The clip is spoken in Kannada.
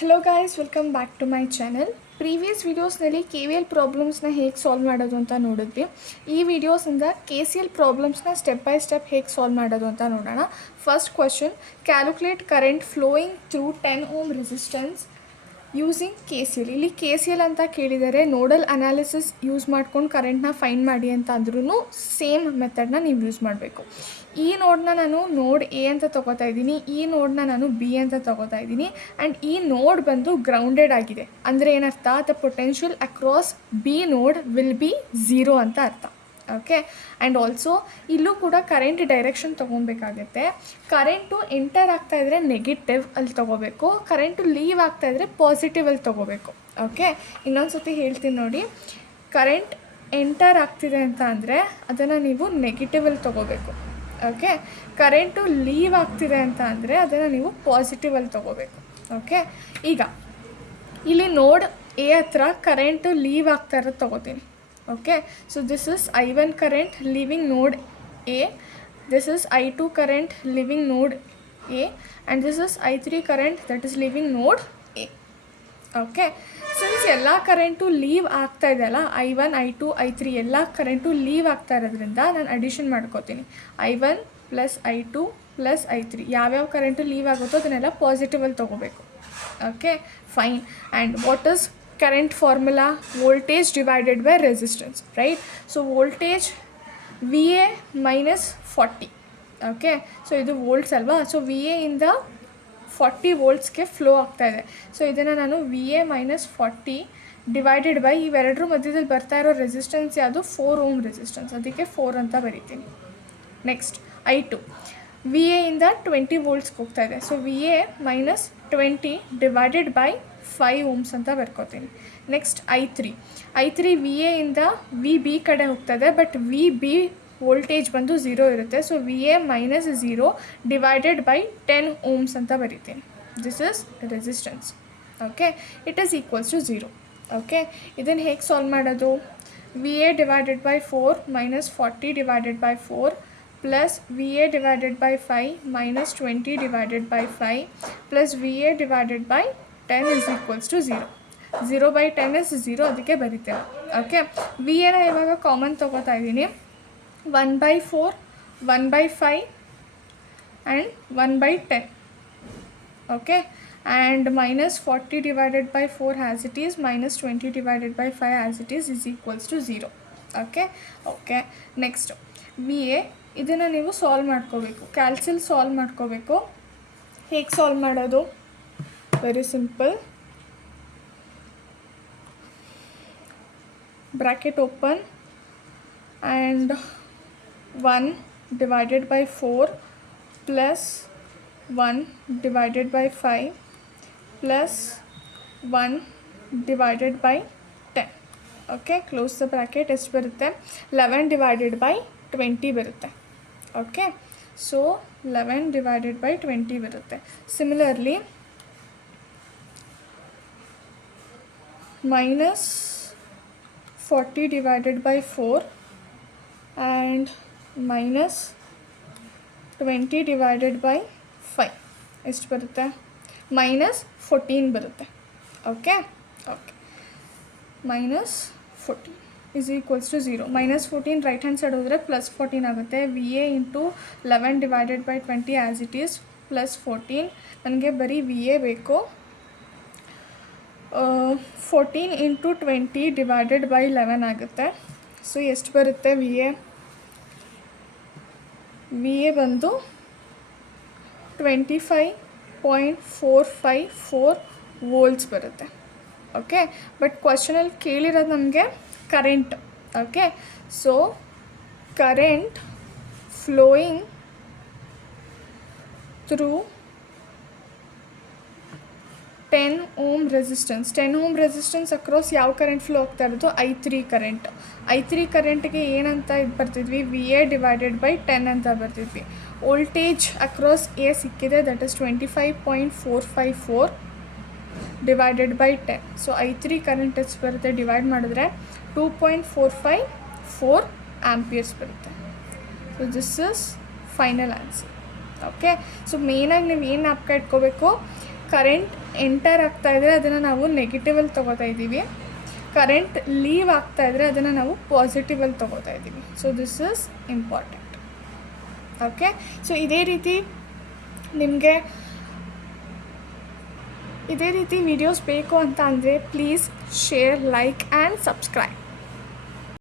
Hello guys, welcome back to my channel. Previous ವೀಡಿಯೋಸ್ನಲ್ಲಿ KVL ಪ್ರಾಬ್ಲಮ್ಸ್ನ ಹೇಗೆ ಸಾಲ್ವ್ ಮಾಡೋದು ಅಂತ ನೋಡಿದ್ವಿ. ಈ ವಿಡಿಯೋಸಿಂದ KCL ಪ್ರಾಬ್ಲಮ್ಸ್ನ ಸ್ಟೆಪ್ ಬೈ ಸ್ಟೆಪ್ ಹೇಗೆ ಸಾಲ್ವ್ ಮಾಡೋದು ಅಂತ ನೋಡೋಣ. First question, calculate current flowing through 10 ohm resistance using KCL. ಇಲ್ಲಿ KCL ಅಂತ ಕೇಳಿದರೆ ನೋಡಲ್ ಅನಾಲಿಸಿಸ್ ಯೂಸ್ ಮಾಡ್ಕೊಂಡು ಕರೆಂಟ್ನ ಫೈಂಡ್ ಮಾಡಿ ಅಂತ ಅಂದ್ರೂ ಸೇಮ್ ಮೆಥಡ್ನ ನೀವು ಯೂಸ್ ಮಾಡಬೇಕು. ಈ ನೋಡ್ನ ನಾನು ನೋಡ್ A ಅಂತ ತೊಗೋತಾ ಇದ್ದೀನಿ, ಈ ನೋಡ್ನ ನಾನು B ಅಂತ ತೊಗೋತಾ ಇದ್ದೀನಿ. ಆ್ಯಂಡ್ ಈ ನೋಡ್ ಬಂದು ಗ್ರೌಂಡೆಡ್ ಆಗಿದೆ. ಅಂದರೆ ಏನರ್ಥ? The potential across B node will be 0 ಅಂತ ಅರ್ಥ. ಓಕೆ. ಆ್ಯಂಡ್ ಆಲ್ಸೋ ಇಲ್ಲೂ ಕೂಡ ಕರೆಂಟ್ ಡೈರೆಕ್ಷನ್ ತೊಗೊಬೇಕಾಗತ್ತೆ. ಕರೆಂಟು ಎಂಟರ್ ಆಗ್ತಾಯಿದ್ರೆ ನೆಗೆಟಿವ್ ಅಲ್ಲಿ ತೊಗೋಬೇಕು, ಕರೆಂಟು ಲೀವ್ ಆಗ್ತಾಯಿದ್ರೆ ಪಾಸಿಟಿವಲ್ಲಿ ತೊಗೋಬೇಕು. ಓಕೆ. ಇನ್ನೊಂದು ಸತಿ ಹೇಳ್ತೀನಿ ನೋಡಿ. ಕರೆಂಟ್ ಎಂಟರ್ ಆಗ್ತಿದೆ ಅಂತ ಅಂದರೆ ಅದನ್ನು ನೀವು ನೆಗೆಟಿವಲ್ಲಿ ತೊಗೋಬೇಕು. ಓಕೆ. ಕರೆಂಟು ಲೀವ್ ಆಗ್ತಿದೆ ಅಂತ ಅಂದರೆ ಅದನ್ನು ನೀವು ಪಾಸಿಟಿವಲ್ಲಿ ತೊಗೋಬೇಕು. ಓಕೆ. ಈಗ ಇಲ್ಲಿ ನೋಡ್ A ಹತ್ರ ಕರೆಂಟು ಲೀವ್ ಆಗ್ತಾ ಇರೋದು ತೊಗೋತೀನಿ. Okay. So this is I1 current living node A, this is I2 current living node A, and this is I3 current that is living node A. Okay. Since ಎಲ್ಲ ಕರೆಂಟು ಲೀವ್ ಆಗ್ತಾ ಇದೆಯಲ್ಲ, I1 I2 I3 ಎಲ್ಲ ಕರೆಂಟು ಲೀವ್ ಆಗ್ತಾ ಇರೋದ್ರಿಂದ ನಾನು ಅಡಿಷನ್ ಮಾಡ್ಕೋತೀನಿ. I1 plus I2 plus I3 ಯಾವ್ಯಾವ ಕರೆಂಟು ಲೀವ್ ಆಗುತ್ತೋ ಅದನ್ನೆಲ್ಲ ಪಾಸಿಟಿವಲ್ಲಿ ತೊಗೋಬೇಕು. Okay, fine. And what is current formula? Voltage divided by resistance, right? So voltage VA minus 40. Okay, so ಇದು volts ಅಲ್ವಾ. ಸೊ VA ಇಂದ 40 voltsಗೆ ಫ್ಲೋ ಆಗ್ತಾ ಇದೆ. ಸೊ ಇದನ್ನು ನಾನು VA minus 40 ಡಿವೈಡೆಡ್ ಬೈ ಇವೆರಡರ ಮಧ್ಯದಲ್ಲಿ ಬರ್ತಾ ಇರೋ ರೆಸಿಸ್ಟೆನ್ಸ್ ಯಾವುದು? 4 ಓಮ್ ರೆಸಿಸ್ಟೆನ್ಸ್, ಅದಕ್ಕೆ 4 ಅಂತ ಬರೀತೀನಿ. ನೆಕ್ಸ್ಟ್ I2 VA ಇಂದ 20 ವೋಲ್ಟ್ಸ್ಗೆ ಹೋಗ್ತಾ ಇದೆ. So VA minus 20 divided by 5 ohms ಅಂತ ಬರ್ಕೋತೀನಿ. ನೆಕ್ಸ್ಟ್ I3 VA ಇಂದ VB ಕಡೆ ಹೋಗ್ತದೆ, ಬಟ್ VB ವೋಲ್ಟೇಜ್ ಬಂದು 0 ಇರುತ್ತೆ. So VA minus 0 divided by 10 ohms ಅಂತ ಬರೀತೀನಿ. This is resistance. Okay, it is equals to 0. Okay, ಇದನ್ನು ಹೇಗೆ ಸಾಲ್ವ್ ಮಾಡೋದು? VA divided by 4 minus 40 divided by 4 plus VA divided by 5 minus 20 divided by 5 plus VA divided by 10 is equals to 0. 0 by 10 is 0, ಅದಕ್ಕೆ ಬರೀತೇವೆ. ಓಕೆ. VAನ ಇವಾಗ ಕಾಮನ್ ತೊಗೋತಾ ಇದ್ದೀನಿ. 1 by 4, 1 by 5 and 1 by 10. Okay. And minus 40 divided by 4 as it is, minus 20 divided by 5 as it is equals to 0. Okay. Okay, next VA ಇದನ್ನು ನೀವು ಸಾಲ್ವ್ ಮಾಡ್ಕೋಬೇಕು, ಕ್ಯಾಲ್ಸಿಲ್ ಸಾಲ್ವ್ ಮಾಡ್ಕೋಬೇಕು. ಹೇಗೆ ಸಾಲ್ವ್ ಮಾಡೋದು? Very simple. Bracket open and 1 divided by 4 plus 1 divided by 5 plus 1 divided by 10. Okay, close the bracket. ಎಷ್ಟು ಬರುತ್ತೆ? 11 ಡಿವೈಡೆಡ್ ಬೈ 20 ಬರುತ್ತೆ. ಓಕೆ, ಸೊ 11 ಡಿವೈಡೆಡ್ ಬೈ 20 ಬರುತ್ತೆ. Similarly minus 40 divided by 4 and minus 20 divided by 5 ಎಷ್ಟು ಬರುತ್ತೆ? minus 14 ಬರುತ್ತೆ. Okay. Okay, minus 14 is equals to 0. minus 14 right hand side ಹೋದರೆ ಪ್ಲಸ್ 14 ಆಗುತ್ತೆ. VA into 11 divided by 20 as it is plus 14. ನನಗೆ ಬರೀ VA ಬೇಕು. 14 ಇಂಟು 20 ಡಿವೈಡೆಡ್ ಬೈ 11 ಆಗುತ್ತೆ. ಸೊ ಎಷ್ಟು ಬರುತ್ತೆ? VA ಬಂದು 25.454 ವೋಲ್ಟ್ಸ್ ಬರುತ್ತೆ. ಓಕೆ, ಬಟ್ ಕ್ವಶನಲ್ಲಿ ಕೇಳಿರೋದು ನಮಗೆ current. Okay, so current flowing through 10 ohm resistance. 10 ohm resistance across ಯಾವ ಕರೆಂಟ್ ಫ್ಲೋ ಆಗ್ತಾ ಇರೋದು? I3 current. I3 ಕರೆಂಟ್ಗೆ ಏನಂತ ಇದು ಬರ್ತಿದ್ವಿ? VA ಡಿವೈಡೆಡ್ ಬೈ 10 ಅಂತ ಬರ್ತಿದ್ವಿ. ವೋಲ್ಟೇಜ್ ಅಕ್ರಾಸ್ A ಸಿಕ್ಕಿದೆ, that is 25.454 divided by 10. So I3 current ಎಷ್ಟು ಬರುತ್ತೆ? ಡಿವೈಡ್ ಮಾಡಿದ್ರೆ 2.454 ಆಂಪಿಯರ್ಸ್ ಬರುತ್ತೆ. So this is final answer. Okay, so ಮೇಯ್ನಾಗಿ ನೀವು ಏನು ಜ್ಞಾಪಕ ಇಟ್ಕೋಬೇಕು? ಕರೆಂಟ್ ಎಂಟರ್ ಆಗ್ತಾಯಿದ್ರೆ ಅದನ್ನು ನಾವು ನೆಗೆಟಿವಲ್ಲಿ ತೊಗೋತಾ ಇದ್ದೀವಿ, ಕರೆಂಟ್ ಲೀವ್ ಆಗ್ತಾಯಿದ್ರೆ ಅದನ್ನು ನಾವು ಪಾಸಿಟಿವಲ್ಲಿ ತೊಗೋತಾ ಇದ್ದೀವಿ. So this is important. Okay, so ಇದೇ ರೀತಿ ವಿಡಿಯೋಸ್ ಬೇಕು ಅಂತ ಅಂದರೆ please share, like and subscribe.